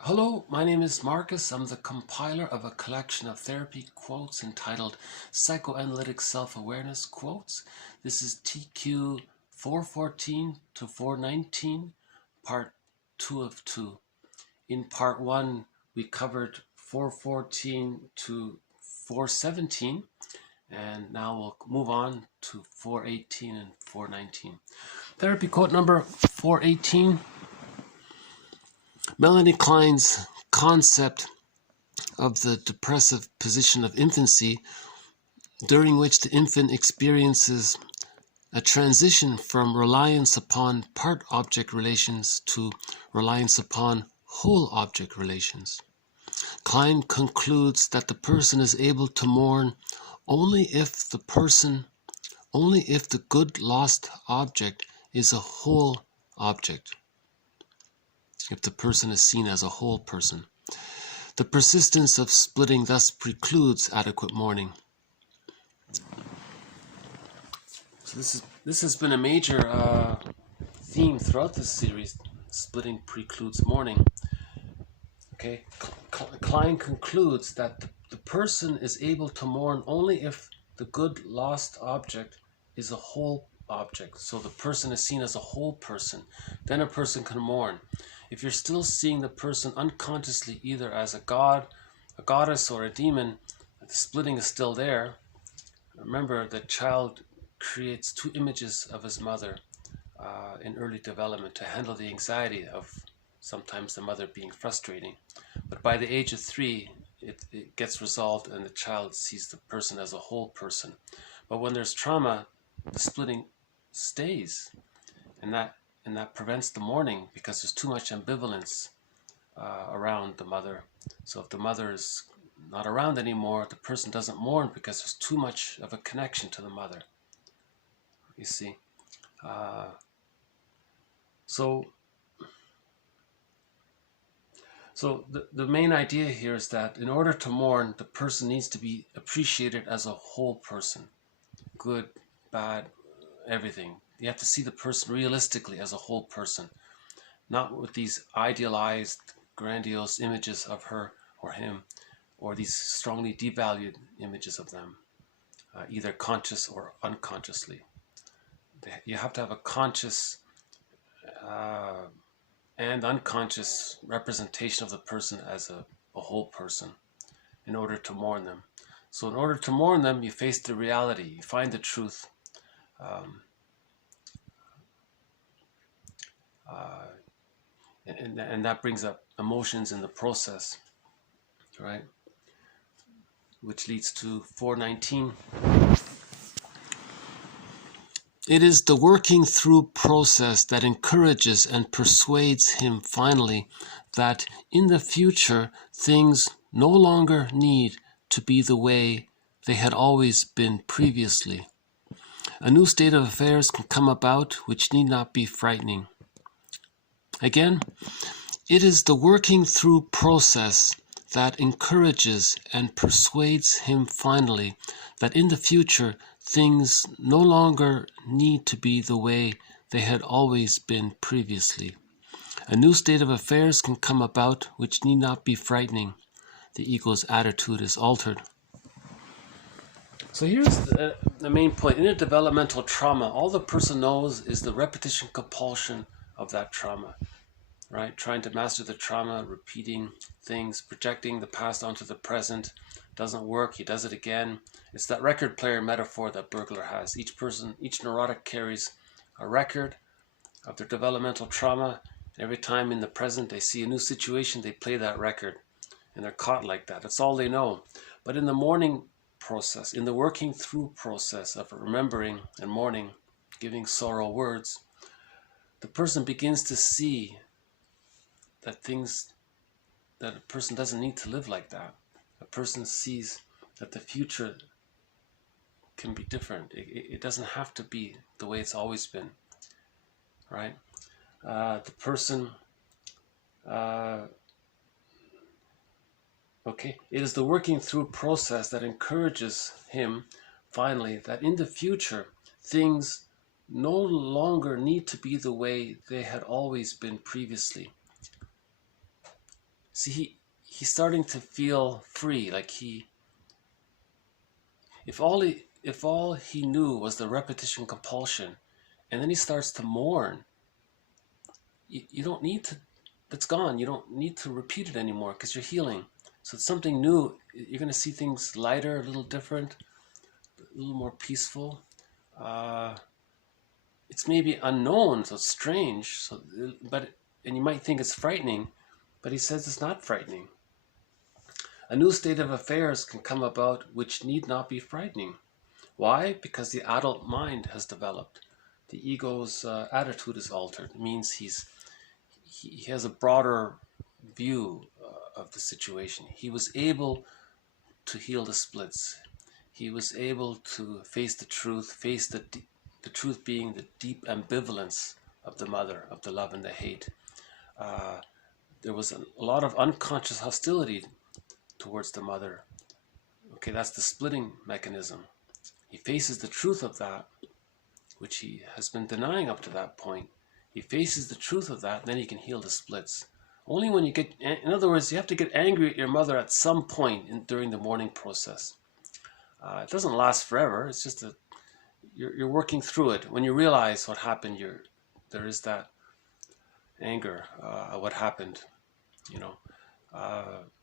Hello, my name is Marcus. I'm the compiler of a collection of therapy quotes entitled Psychoanalytic Self-Awareness Quotes. This is TQ 414 to 419, part 2 of 2. In part 1, we covered 414 to 417, and now we'll move on to 418 and 419. Therapy quote number 418. Melanie Klein's concept of the depressive position of infancy, during which the infant experiences a transition from reliance upon part-object relations to reliance upon whole-object relations. Klein concludes that the person is able to mourn only if the good lost object is a whole object, if the person is seen as a whole person. The persistence of splitting thus precludes adequate mourning. So this has been a major theme throughout this series. Splitting precludes mourning. Okay, Klein concludes that the person is able to mourn only if the good lost object is a whole object. So the person is seen as a whole person. Then a person can mourn. If you're still seeing the person unconsciously either as a god, a goddess, or a demon, the splitting is still there. Remember, the child creates two images of his mother in early development to handle the anxiety of sometimes the mother being frustrating. But by the age of 3, it gets resolved and the child sees the person as a whole person. But when there's trauma, the splitting stays, and that prevents the mourning because there's too much ambivalence around the mother. So if the mother is not around anymore, the person doesn't mourn because there's too much of a connection to the mother. You see, so the main idea here is that in order to mourn, the person needs to be appreciated as a whole person, good, bad, everything. You have to see the person realistically as a whole person, not with these idealized, grandiose images of her or him, or these strongly devalued images of them, either conscious or unconsciously. You have to have a conscious and unconscious representation of the person as a whole person in order to mourn them. So in order to mourn them, you face the reality, you find the truth. And that brings up emotions in the process, right? Which leads to 419. It is the working through process that encourages and persuades him finally that in the future things no longer need to be the way they had always been previously. A new state of affairs can come about which need not be frightening. Again, it is the working through process that encourages and persuades him finally that in the future things no longer need to be the way they had always been previously. A new state of affairs can come about which need not be frightening. The ego's attitude is altered. So here's the main point. In a developmental trauma, all the person knows is the repetition compulsion of that trauma, right? Trying to master the trauma, repeating things, projecting the past onto the present. Doesn't work, he does it again. It's that record player metaphor that burglar has. Each neurotic carries a record of their developmental trauma. Every time in the present they see a new situation, they play that record, and they're caught like that. That's all they know. But in the mourning process, in the working through process of remembering and mourning, giving sorrow words, the person begins to see that a person doesn't need to live like that. A person sees that the future can be different. It doesn't have to be the way it's always been, right? The person, okay, it is the working through process that encourages him finally that in the future things no longer need to be the way they had always been previously. See, he's starting to feel free, like if all he knew was the repetition compulsion, and then he starts to mourn, you don't need to, that's gone. You don't need to repeat it anymore because you're healing. So it's something new. You're going to see things lighter, a little different, a little more peaceful. It's maybe unknown, so it's strange. And you might think it's frightening, but he says it's not frightening. A new state of affairs can come about which need not be frightening. Why? Because the adult mind has developed. The ego's attitude is altered. It means he has a broader view of the situation. He was able to heal the splits. He was able to face the truth, face the truth being the deep ambivalence of the mother, of the love and the hate. There was a lot of unconscious hostility towards the mother. Okay, that's the splitting mechanism. He faces the truth of that, which he has been denying up to that point. He faces the truth of that, and then he can heal the splits. Only when you get, in other words, you have to get angry at your mother at some point during the mourning process. It doesn't last forever. It's just you're working through it. When you realize what happened, there is that anger at what happened, you know.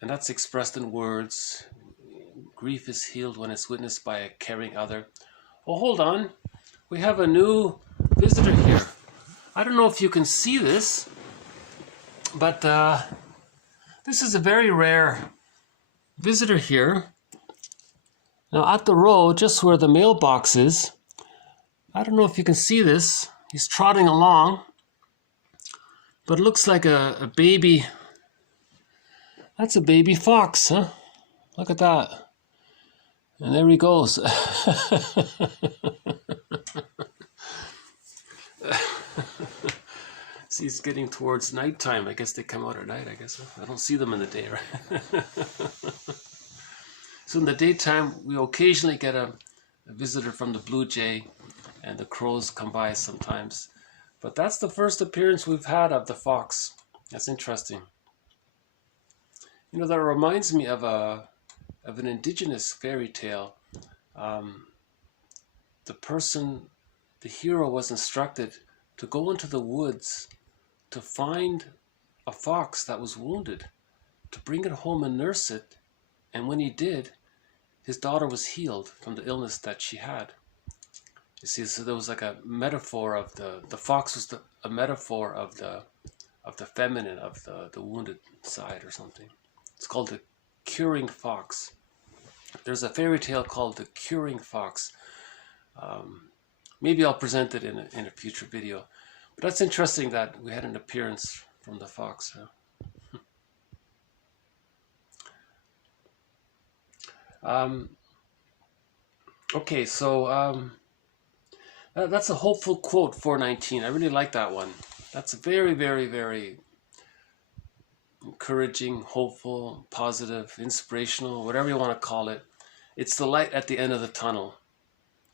And that's expressed in words. Grief is healed when it's witnessed by a caring other. Oh, hold on. We have a new visitor here. I don't know if you can see this, but this is a very rare visitor here. Now at the road, just where the mailbox is, I don't know if you can see this. He's trotting along, but it looks like a baby. That's a baby fox, huh? Look at that. And there he goes. See, it's getting towards nighttime. I guess they come out at night, I guess. I don't see them in the day, right? So in the daytime, we occasionally get a visitor from the blue jay, and the crows come by sometimes. But that's the first appearance we've had of the fox. That's interesting. You know, that reminds me of an indigenous fairy tale. The hero was instructed to go into the woods to find a fox that was wounded, to bring it home and nurse it. And when he did, his daughter was healed from the illness that she had. You see, so there was like a metaphor of the fox was a metaphor of the feminine, of the wounded side or something. It's called the curing fox. There's a fairy tale called the curing fox. Maybe I'll present it in a future video. But that's interesting that we had an appearance from the fox. Okay, so that's a hopeful quote, 419. I really like that one. That's very, very, very encouraging, hopeful, positive, inspirational, whatever you want to call it. It's the light at the end of the tunnel.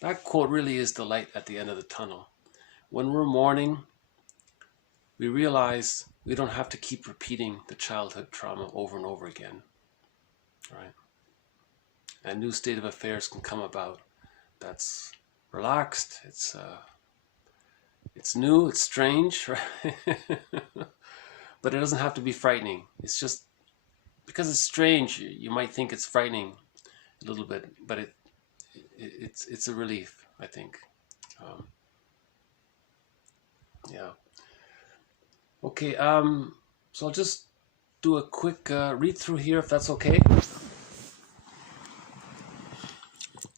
That quote really is the light at the end of the tunnel. When we're mourning, we realize we don't have to keep repeating the childhood trauma over and over again, right? A new state of affairs can come about that's relaxed, it's new, it's strange, right? But it doesn't have to be frightening. It's just, because it's strange, you might think it's frightening a little bit, but it's a relief, I think. Yeah. Okay, so I'll just do a quick read through here, if that's okay.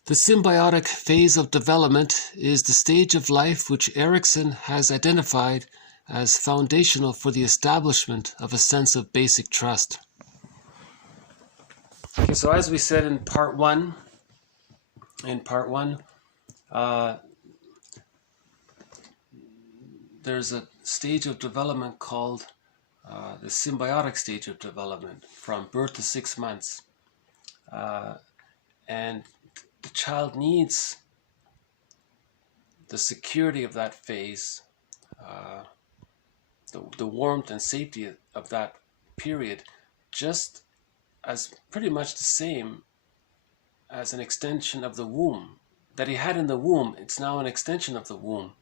The symbiotic phase of development is the stage of life which Erikson has identified as foundational for the establishment of a sense of basic trust. Okay, so as we said in part one, there's a stage of development called the symbiotic stage of development from birth to 6 months. And the child needs the security of that phase, the warmth and safety of that period just as pretty much the same as an extension of the womb that he had in the womb. It's now an extension of the womb,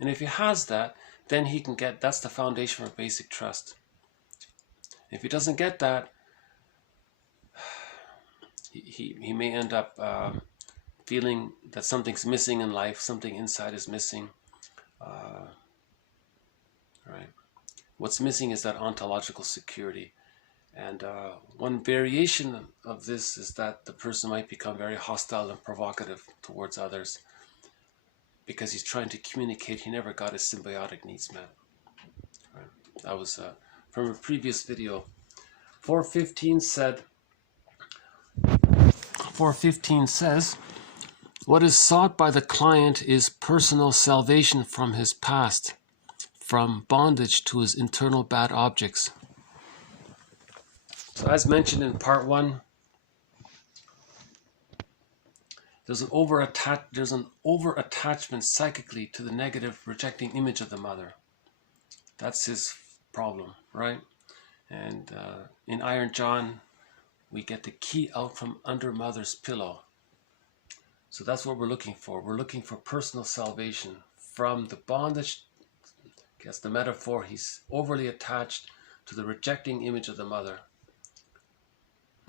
and if he has that, then he can get, that's the foundation for basic trust. If he doesn't get that, he may end up feeling that something's missing in life, something inside is missing. Right? What's missing is that ontological security. And one variation of this is that the person might become very hostile and provocative towards others because he's trying to communicate he never got his symbiotic needs met. Right? That was from a previous video. 415 says, what is sought by the client is personal salvation from his past, from bondage to his internal bad objects. So as mentioned in part 1, there's an over-attachment psychically to the negative rejecting image of the mother. That's his problem, right? And in Iron John, we get the key out from under mother's pillow. So that's what we're looking for. We're looking for personal salvation from the bondage. That's the metaphor. He's overly attached to the rejecting image of the mother.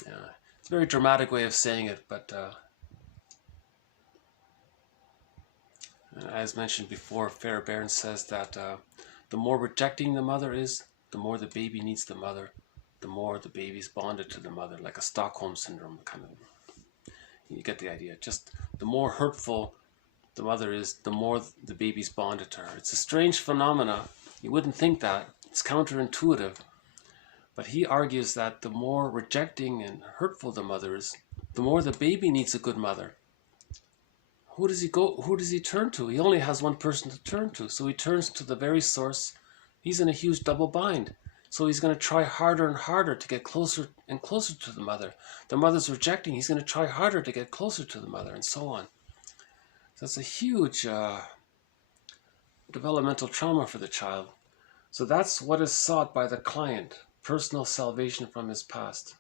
Yeah, it's a very dramatic way of saying it, but as mentioned before, Fairbairn says that the more rejecting the mother is, the more the baby needs the mother, the more the baby's bonded to the mother, like a Stockholm syndrome kind of. You get the idea. Just the more hurtful the mother is, the more the baby's bonded to her. It's a strange phenomena. You wouldn't think that. It's counterintuitive. But he argues that the more rejecting and hurtful the mother is, the more the baby needs a good mother. Who does he go? Who does he turn to? He only has one person to turn to. So he turns to the very source. He's in a huge double bind. So he's going to try harder and harder to get closer and closer to the mother. The mother's rejecting. He's going to try harder to get closer to the mother, and so on. So it's a huge developmental trauma for the child. So that's what is sought by the client. Personal salvation from his past.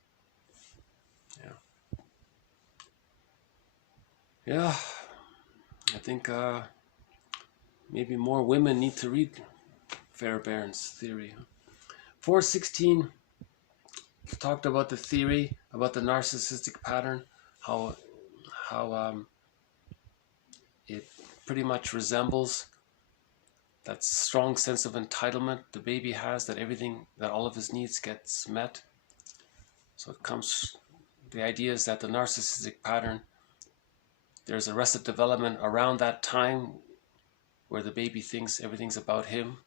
Yeah, I think maybe more women need to read Fairbairn's theory. 416 talked about the theory about the narcissistic pattern, how it pretty much resembles that strong sense of entitlement the baby has, that everything, that all of his needs gets met. So it comes, the idea is that the narcissistic pattern, there's arrested development around that time where the baby thinks everything's about him.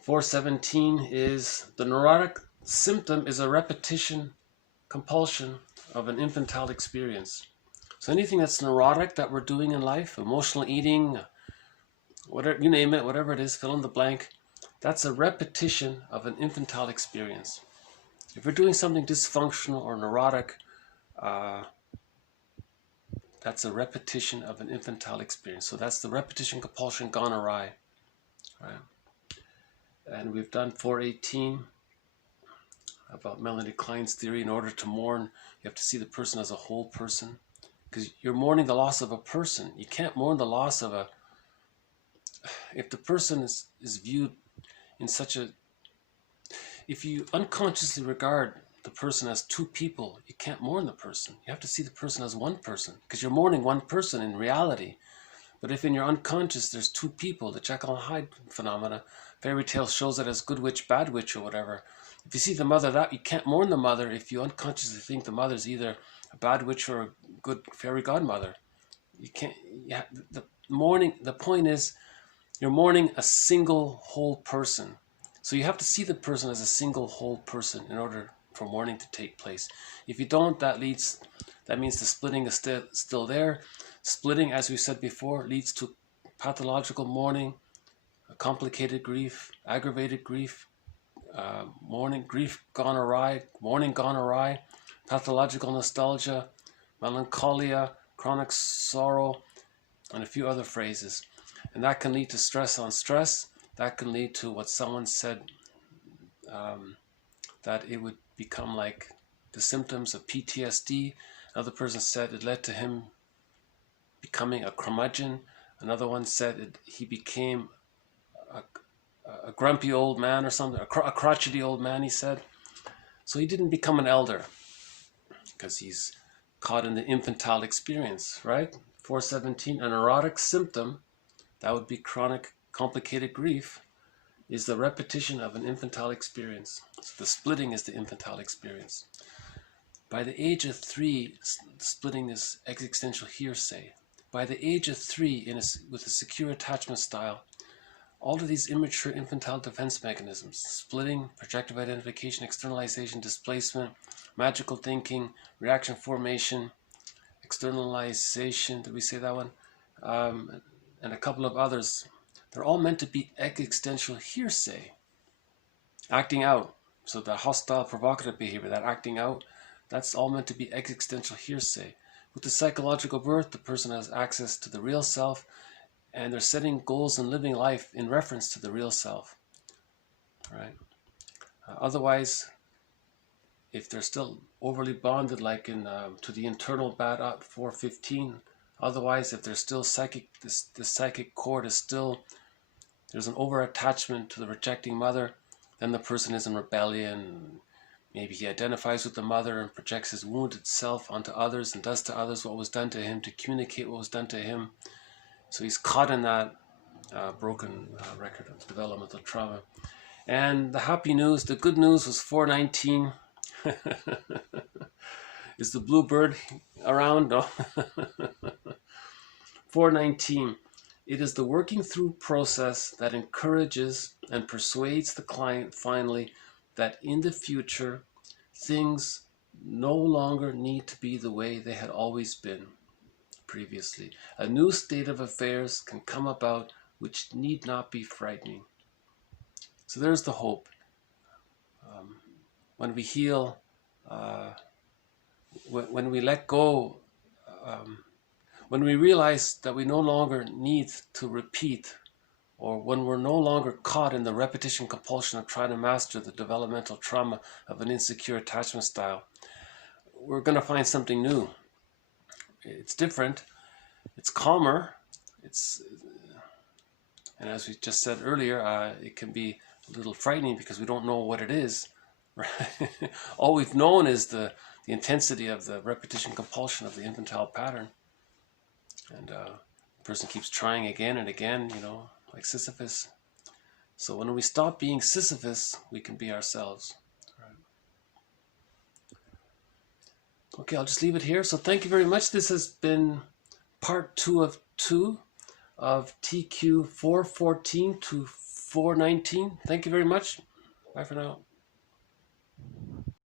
417 is the neurotic symptom is a repetition, compulsion of an infantile experience. So anything that's neurotic that we're doing in life, emotional eating, whatever, you name it, whatever it is, fill in the blank, that's a repetition of an infantile experience. If we're doing something dysfunctional or neurotic, that's a repetition of an infantile experience. So that's the repetition compulsion gone awry. Right? And we've done 418 about Melanie Klein's theory. In order to mourn, you have to see the person as a whole person, because you're mourning the loss of a person. You can't mourn the loss of a, if the person is viewed in such a, if you unconsciously regard the person as two people, you can't mourn the person. You have to see the person as one person, because you're mourning one person in reality. But if in your unconscious there's two people, the Jekyll and Hyde phenomena, fairy tale shows it as good witch, bad witch, or whatever. If you see the mother that, you can't mourn the mother if you unconsciously think the mother's either a bad witch or a good fairy godmother. You can't, the mourning, the point is, you're mourning a single whole person. So you have to see the person as a single whole person in order for mourning to take place. If you don't, that means the splitting is still there. Splitting, as we said before, leads to pathological mourning, complicated grief, aggravated grief, mourning, grief gone awry, mourning gone awry, pathological nostalgia, melancholia, chronic sorrow, and a few other phrases. And that can lead to stress on stress. That can lead to what someone said, that it would become like the symptoms of PTSD. Another person said it led to him becoming a curmudgeon. Another one said he became a grumpy old man or something, a crotchety old man, he said. So he didn't become an elder because he's caught in the infantile experience, right? 417, an erotic symptom, that would be chronic complicated grief, is the repetition of an infantile experience. So the splitting is the infantile experience. By the age of 3, splitting is existential hearsay. By the age of 3, with a secure attachment style, all of these immature infantile defense mechanisms, splitting, projective identification, externalization, displacement, magical thinking, reaction formation, externalization, did we say that one? And a couple of others, they're all meant to be existential hearsay. Acting out, so the hostile provocative behavior, that acting out, that's all meant to be existential hearsay. With the psychological birth, the person has access to the real self, and they're setting goals and living life in reference to the real self, right? Otherwise, if they're still overly bonded, like in to the internal bad at 415, otherwise, if they're still psychic, the psychic cord is still, there's an over-attachment to the rejecting mother, then the person is in rebellion. Maybe he identifies with the mother and projects his wounded self onto others and does to others what was done to him to communicate what was done to him. So he's caught in that broken record of developmental trauma. And the happy news, the good news was 419. Is the bluebird around? No. 419. It is the working through process that encourages and persuades the client finally that in the future things no longer need to be the way they had always been previously. A new state of affairs can come about which need not be frightening. So there's the hope. When we heal, when we let go, when we realize that we no longer need to repeat, or when we're no longer caught in the repetition compulsion of trying to master the developmental trauma of an insecure attachment style, we're going to find something new. It's different, it's calmer, and as we just said earlier, it can be a little frightening because we don't know what it is. Right? All we've known is the intensity of the repetition compulsion of the infantile pattern, and the person keeps trying again and again, you know, like Sisyphus. So when we stop being Sisyphus, we can be ourselves. Right. Okay, I'll just leave it here. So thank you very much. This has been part 2 of TQ 414 to 419. Thank you very much. Bye for now.